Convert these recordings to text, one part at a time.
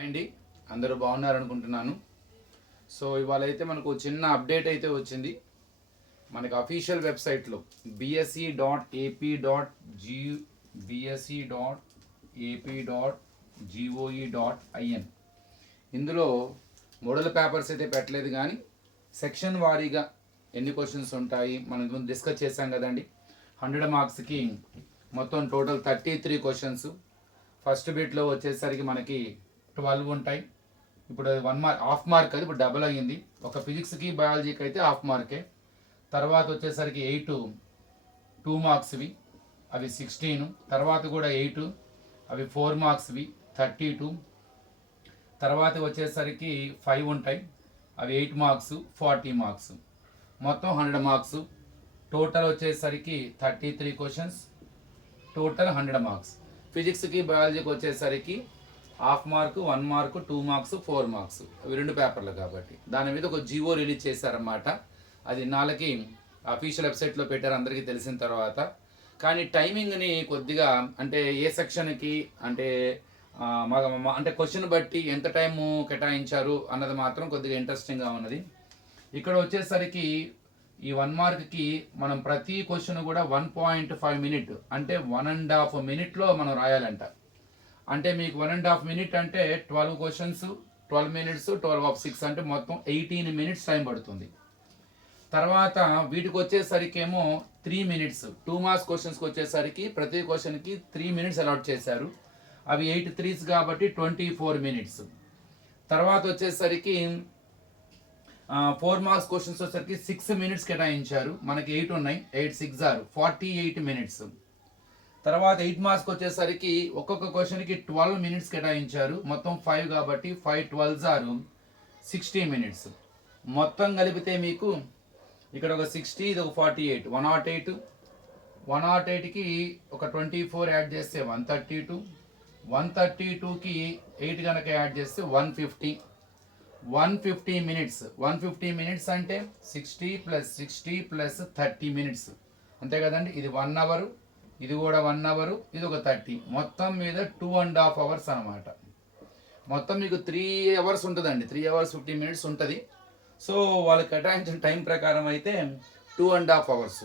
అండి అందరూ బాగున్నారు అనుకుంటున్నాను. సో ఇవాళ అయితే మనకు చిన్న అప్డేట్ అయితే వచ్చింది. మనకి అఫీషియల్ వెబ్సైట్లో bse.ap.gov.in ఇందులో మోడల్ పేపర్స్ అయితే పెట్టలేదు, కానీ సెక్షన్ వారీగా ఎన్ని క్వశ్చన్స్ ఉంటాయి మనం ముందు డిస్కస్ చేసాం కదండి. 100 మార్క్స్కి మొత్తం టోటల్ 33 క్వశ్చన్స్. ఫస్ట్ బిట్లో వచ్చేసరికి మనకి 12 ఉంటాయి. ఇప్పుడు 1 మార్క్ హాఫ్ మార్క్, అది ఇప్పుడు డబుల్ అయ్యింది. ఒక ఫిజిక్స్కి బయాలజీకి అయితే హాఫ్ మార్కే. తర్వాత వచ్చేసరికి 8 2 మార్క్స్వి, అవి 16. తర్వాత కూడా 8 అవి 4 మార్క్స్వి 32. తర్వాత వచ్చేసరికి 5 ఉంటాయి, అవి 8 మార్క్స్ 40 మార్క్స్. మొత్తం 100 మార్క్స్. టోటల్ వచ్చేసరికి 33 క్వశ్చన్స్, టోటల్ 100 మార్క్స్. ఫిజిక్స్కి బయాలజీకి వచ్చేసరికి half mark, 1 mark, 2 marks, 4 marks, అవి 2 పేపర్లు కాబట్టి దాని మీద ఒక జీవో రిలీజ్ చేశారన్నమాట. అది నాలుగుకి అఫీషియల్ వెబ్సైట్లో పెట్టారు అందరికీ తెలిసిన తర్వాత. కానీ టైమింగ్ని కొద్దిగా అంటే ఏ సెక్షన్కి అంటే అంటే క్వశ్చన్ బట్టి ఎంత టైము కేటాయించారు అన్నది మాత్రం కొద్దిగా ఇంట్రెస్టింగ్గా ఉన్నది. ఇక్కడ వచ్చేసరికి ఈ 1 మార్క్కి మనం ప్రతి క్వశ్చన్ కూడా 1.5 మినిట్ అంటే 1.5 మినిట్లో మనం రాయాలంట. అంటే మీకు 1.5 మినిట్ అంటే 12 క్వశ్చన్స్ 12 మినిట్స్ 12 ఆఫ్ 6 అంటే మొత్తం 18 మినిట్స్ టైం పడుతుంది. తర్వాత వీటికి వచ్చేసరికి ఏమో 3 మినిట్స్ 2 మార్క్స్ క్వశ్చన్స్కి వచ్చేసరికి ప్రతి క్వశ్చన్కి 3 మినిట్స్ అలాట్ చేశారు. అవి 8 3s కాబట్టి 24 మినిట్స్. తర్వాత వచ్చేసరికి 4 మార్క్స్ క్వశ్చన్స్ వచ్చేసరికి 6 మినిట్స్ కేటాయించారు. మనకి 8 ఉన్నాయి, 8 6 ఆర్ 48 మినిట్స్. తర్వాత 8 మార్క్స్కి వచ్చేసరికి ఒక్కొక్క క్వశ్చన్కి 12 మినిట్స్ కేటాయించారు. మొత్తం 5 కాబట్టి 5 12s ఆర్ 60 మినిట్స్. మొత్తం కలిపితే మీకు ఇక్కడ ఒక 60, ఇది ఒక 48, 108. 108కి ఒక 24 యాడ్ చేస్తే 132. 132కి 8 కనుక యాడ్ చేస్తే 150. 150 మినిట్స్. 150 మినిట్స్ అంటే 60 + 60 + 30 మినిట్స్, అంతే కదండి. ఇది 1 అవర్, ఇది కూడా 1 అవర్, ఇది ఒక 30. మొత్తం మీద 2.5 అవర్స్ అనమాట. మొత్తం మీకు 3 అవర్స్ ఉంటుందండి, 3 అవర్స్ 50 మినిట్స్ ఉంటుంది. సో వాళ్ళు కేటాయించిన టైం ప్రకారం అయితే 2.5 అవర్స్.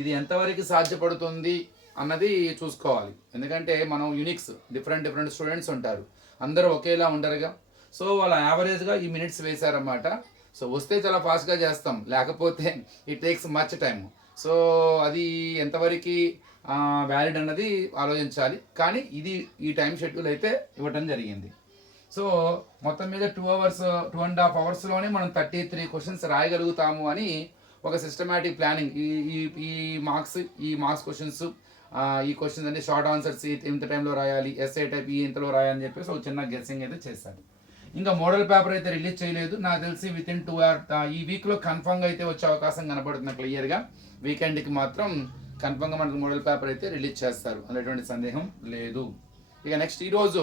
ఇది ఎంతవరకు సాధ్యపడుతుంది అన్నది చూసుకోవాలి. ఎందుకంటే మనం యూనిక్స్ డిఫరెంట్ స్టూడెంట్స్ ఉంటారు, అందరూ ఒకేలా ఉండరుగా. సో వాళ్ళ యావరేజ్గా ఈ మినిట్స్ వేశారన్నమాట. సో వస్తే చాలా ఫాస్ట్గా చేస్తాం, లేకపోతే it takes much time. So అది ఎంతవరకు వ్యాలిడ్ అన్నది ఆలోచించాలి. కానీ ఇది ఈ టైం షెడ్యూల్ అయితే ఇవ్వటం జరిగింది. సో మొత్తం మీద 2 అవర్స్ 2.5 అవర్స్లోనే మనం 33 క్వశ్చన్స్ రాయగలుగుతాము అని ఒక సిస్టమేటిక్ ప్లానింగ్. ఈ మార్క్స్ క్వశ్చన్స్, ఈ క్వశ్చన్స్ అంటే షార్ట్ ఆన్సర్స్ ఇంత టైంలో రాయాలి, ఎస్ఏ టైప్ ఇంతలో రాయాలని చెప్పేసి ఒక చిన్న గెస్సింగ్ అయితే చేశారు. ఇంకా మోడల్ పేపర్ అయితే రిలీజ్ చేయలేదు. నాకు తెలిసి వితిన్ 2 ఆర్ ఈ వీక్లో కన్ఫర్మ్గా అయితే వచ్చే అవకాశం కనబడుతుంది క్లియర్గా. వీకెండ్కి మాత్రం కన్ఫర్మ్గా మనకు మోడల్ పేపర్ అయితే రిలీజ్ చేస్తారు, అనేటువంటి సందేహం లేదు. ఇక నెక్స్ట్ ఈరోజు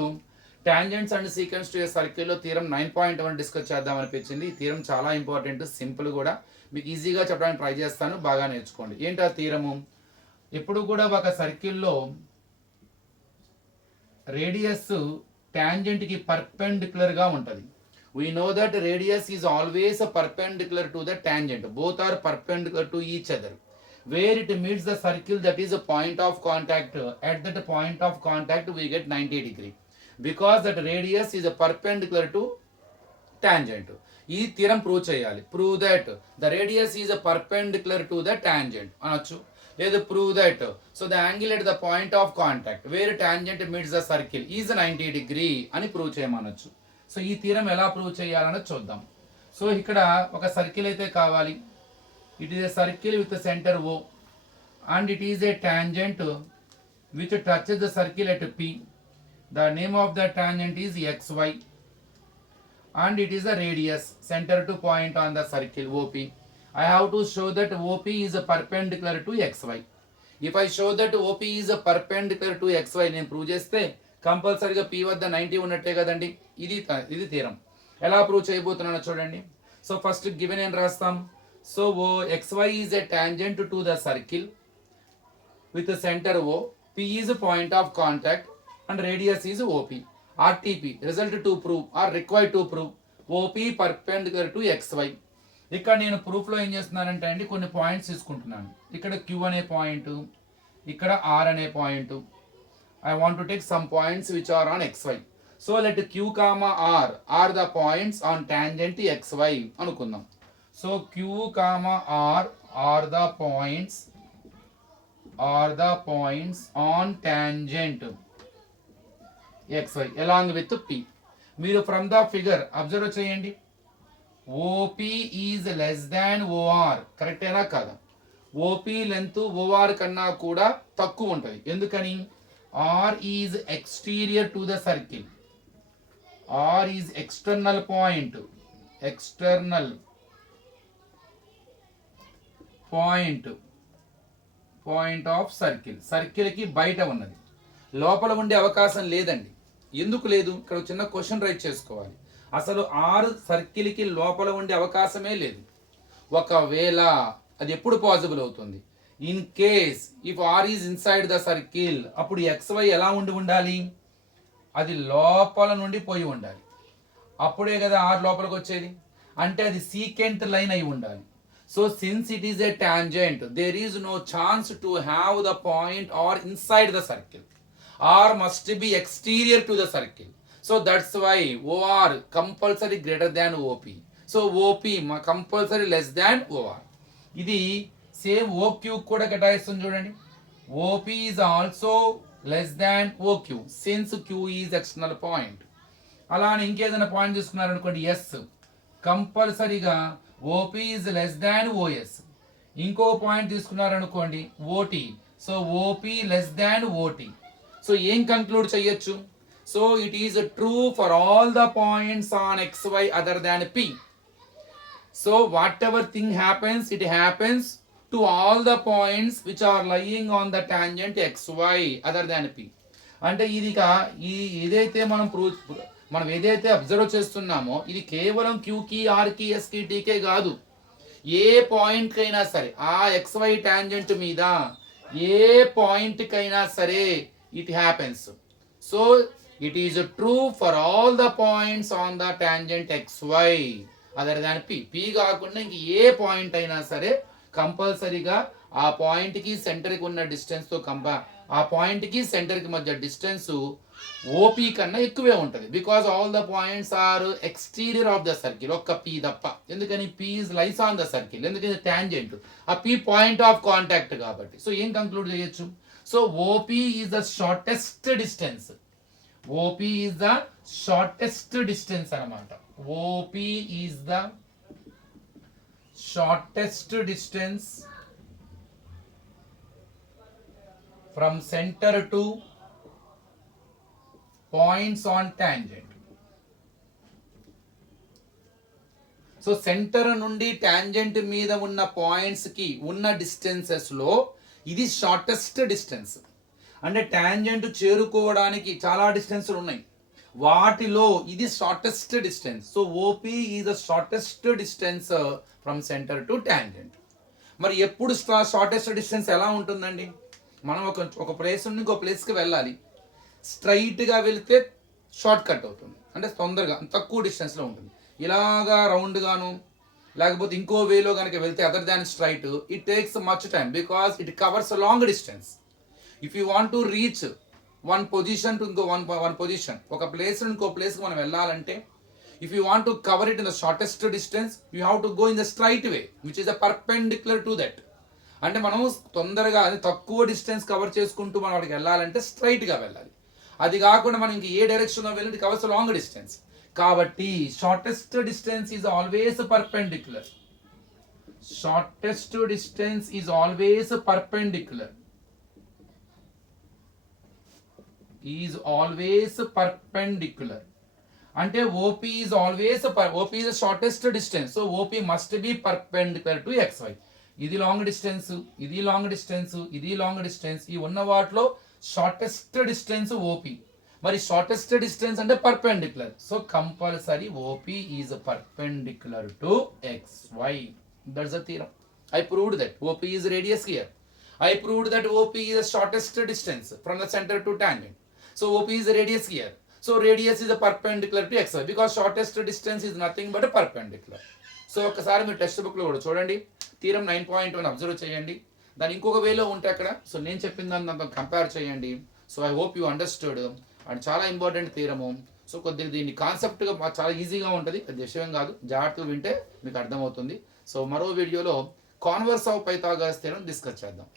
టాంజెంట్స్ అండ్ సీక్వెన్స్ టు ఏ సర్కిల్లో థీరం 9.1 డిస్కస్ చేద్దాం అనిపించింది. ఈ థీరం చాలా ఇంపార్టెంట్, సింపుల్ కూడా, మీకు ఈజీగా చెప్పడానికి ట్రై చేస్తాను, బాగా నేర్చుకోండి. ఏంటి ఆ థీరము? ఎప్పుడు కూడా ఒక సర్కిల్లో రేడియస్ టాంజెంట్కి పర్పెండిక్యులర్గా ఉంటుంది. We know that radius is always perpendicular to the tangent. Both are perpendicular to each other. Where it meets the circle, that is a point of contact. At that point of contact we get 90 degree because that radius is a perpendicular to tangent. ఈ theorem prove చేయాలి. Prove that the radius is a perpendicular to the tangent అనొచ్చు, లేదు prove that so the angle at the point of contact where tangent meets the circle is 90 degree అని prove చేయమనొచ్చు. So ఈ theorem ఎలా prove చేయాలన్నది చూద్దాం. So ఇక్కడ ఒక సర్కిల్ అయితే కావాలి. It is a circle with a center O and it is a tangent which touches the circle at P. The name of the tangent is XY and it is a radius center to point on the circle OP. I have to show that OP is a perpendicular to XY. If I show that OP is a perpendicular to XY, నేను prove చేస్తే కంపల్సరీగా P వద్ద 90 ఉన్నట్టే కదండి. ఇది theorem. ఎలా prove చేయబోతున్నానో చూడండి. So first given ఏం రాస్తాం? So XY is a tangent to the circle with the center O. P is a point of contact and radius is OP. RTP result to prove or required to prove OP perpendicular to XY. ఇక్కడ నేను ప్రూఫ్లో ఏం చేస్తున్నానంటే అండి కొన్ని points తీసుకుంటున్నాను. ఇక్కడ Q అనే point, ఇక్కడ R అనే point. I want to take some points which are on XY. So let Q comma R are the points on tangent XY అనుకుందాం. So Q comma R are the points on tangent XY along with P. మీరు from the figure observe చేయండి. OP is less than OR. కరెక్టేనా కాదా? OP length OR కన్నా కూడా తక్కువ ఉంటుంది. ఎందుకని? R is exterior to the circle. R is external point. Point of సర్కిల్కి బయట ఉన్నది, లోపల ఉండే అవకాశం లేదండి. ఎందుకు లేదు? ఇక్కడ చిన్న క్వశ్చన్ రైట్ చేసుకోవాలి. అసలు R సర్కిల్కి లోపల ఉండే అవకాశమే లేదు. ఒకవేళ అది ఎప్పుడు పాసిబుల్ అవుతుంది? In case if R is inside the circle, అప్పుడు XY ఎలా ఉండాలి? అది లోపల నుండి పోయి ఉండాలి. అప్పుడే కదా R లోపలికి వచ్చేది. అంటే అది సీకెంట్ లైన్ అయి ఉండాలి. So since it is a tangent, there is no chance to have the point R inside the circle. R must be exterior to the circle. So that's why OR compulsory greater than OP. So OP compulsory less than OR. ఇది same OQ కూడా కేటాయిస్తుంది చూడండి. OP is also less than OQ since Q is external point. అలానే ఇంకేదైనా point తీసుకున్నారనుకోండి S, కంపల్సరీగా OP is less than OS. ఇంకో point తీసుకున్నారనుకోండి OT, so OP less than OT. So ఏం కంక్లూడ్ చేయొచ్చు? So it is true for all the points on XY other than P. So whatever thing happens, it happens to all the points which are lying on the tangent XY other than P. అంటే ఇది ఏదైతే మనం ఏదైతే observe చేస్తున్నామో ఇది కేవలం Qకి Rకి Sకి Tకే కాదు, ఏ point కైనా సరే ఆ XY టాంజెంట్ మీద ఏ పాయింట్ కైనా సరే it happens. So it is true for all the points on the tangent XY other than P. P కాకుండా ఇంక ఏ పాయింట్ అయినా సరే కంపల్సరీగా ఆ పాయింట్కి సెంటర్కి ఉన్న డిస్టెన్స్తో ఆ పాయింట్కి సెంటర్కి మధ్య డిస్టెన్స్ OP కన్నా ఎక్కువే ఉంటుంది. Because all the points or exterior of the circle, ఒక్క P తప్ప. ఎందుకని? P is lies on the circle, ఎందుకని టాంజెంట్. ఆ P పాయింట్ ఆఫ్ కాంటాక్ట్ కాబట్టి. సో ఏం కంక్లూడ్ చేయొచ్చు? So OP is the shortest distance. OP is the shortest distance అన్నమాట. OP is the shortest distance from center to points on tangent. So centre నుండి tangent మీద ఉన్న points కి ఉన్న distances లో ఇది షార్టెస్ట్ డిస్టెన్స్. అంటే టాంజెంట్ చేరుకోవడానికి చాలా డిస్టెన్స్లు ఉన్నాయి, వాటిలో ఇది shortest distance. So OP is the shortest distance from centre to tangent. మరి ఎప్పుడు షార్టెస్ట్ డిస్టెన్స్ ఎలా ఉంటుందండి? మనం ఒక ప్లేస్ నుండి ఇంకో ప్లేస్కి వెళ్ళాలి, స్ట్రైట్గా వెళితే షార్ట్ కట్ అవుతుంది, అంటే తొందరగా తక్కువ డిస్టెన్స్లో ఉంటుంది. ఇలాగా రౌండ్గాను లేకపోతే ఇంకో వేలో కనుక వెళ్తే other than straight, it takes much time because it covers long distance. If you want to reach one position to ఇంకో వన్ పొజిషన్, ఒక ప్లేస్ నుండి ఇంకో ప్లేస్కి మనం వెళ్ళాలంటే if you want to cover it in the shortest distance you have to go in the straight way which is the perpendicular to that. అంటే మనం తొందరగా అది తక్కువ డిస్టెన్స్ కవర్ చేసుకుంటూ మనం అక్కడికి వెళ్ళాలంటే స్ట్రైట్గా వెళ్ళాలి. అది కాకుండా మనం ఇంక ఏ డైరెక్షన్లో వెళ్ళి ఇట్ కవర్స్ లాంగ్ డిస్టెన్స్. కాబట్టి shortest distance is always perpendicular. Shortest distance is always perpendicular. Is always perpendicular. అంటే OP is always OP is shortest distance. So OP must be perpendicular to XY. ఇది long distance, ఇది long distance, ఇది long distance. ఈ ఉన్న వాటిలో shortest distance OP. మరి shortest distance అంటే perpendicular. So compulsory OP is perpendicular to XY. That's the theorem. I proved that OP is radius here. I proved that OP is the shortest distance from the center to tangent. So OP is radius here. So radius is a perpendicular to X because shortest distance is nothing but perpendicular. So ఒకసారి మీరు text బుక్లో కూడా చూడండి, theorem 9.1 observe చేయండి, దాని ఇంకొక వేలో ఉంటే అక్కడ సో నేను చెప్పిన దాన్ని కంపేర్ చేయండి. So I hope you understood. And చాలా ఇంపార్టెంట్ థీరము. సో కొద్దిగా దీన్ని కాన్సెప్ట్గా చాలా ఈజీగా ఉంటుంది, అది విషయం కాదు, జాగ్రత్తగా వింటే మీకు అర్థమవుతుంది. సో మరో వీడియోలో converse of Pythagoras theorem discuss చేద్దాం.